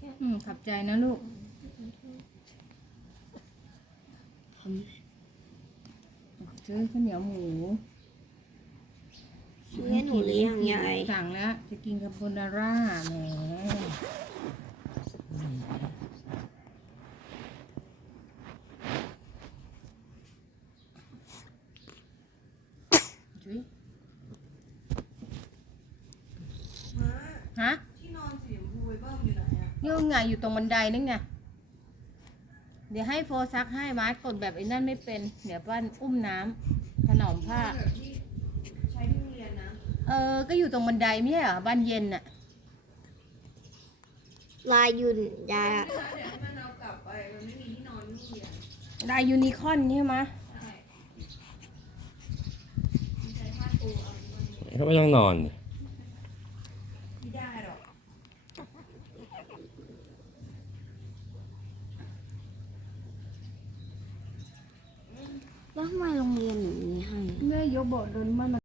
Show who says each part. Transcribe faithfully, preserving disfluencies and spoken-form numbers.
Speaker 1: อืมขับใจนะลูกซื้อข้าวเหนียวหมู
Speaker 2: ซื้อให้หนูหรือยังยาย
Speaker 1: สั่งแล้วจะกินคาโบนาร่าแหมจุ๊ยฮะที่นอนสีชมพูเบิ้มอยู่ไหนอะยุ่งไงอยู่ตรงบันไดนั่นไงเดี๋ยวให้โฟซักให้ไว้กดแบบไอ้นั่นไม่เป็นเดี๋ยวป้านอุ้มน้ำถนอมผ้าใช้ที่โรงเรียนนะเออก็อยู่ตรงบันไดไม่ใช่เหรอบ้านเย็นน่ะ
Speaker 2: ลายยุนยาย
Speaker 1: ได้ยูนิคอร์นใช่ไหม
Speaker 3: เขาไม่ต้องนอน
Speaker 1: ไม่ได้หรอก
Speaker 2: แล้วทำไมโรงเรียนหนูมีให้
Speaker 1: แม่ยกเบาะเดินมา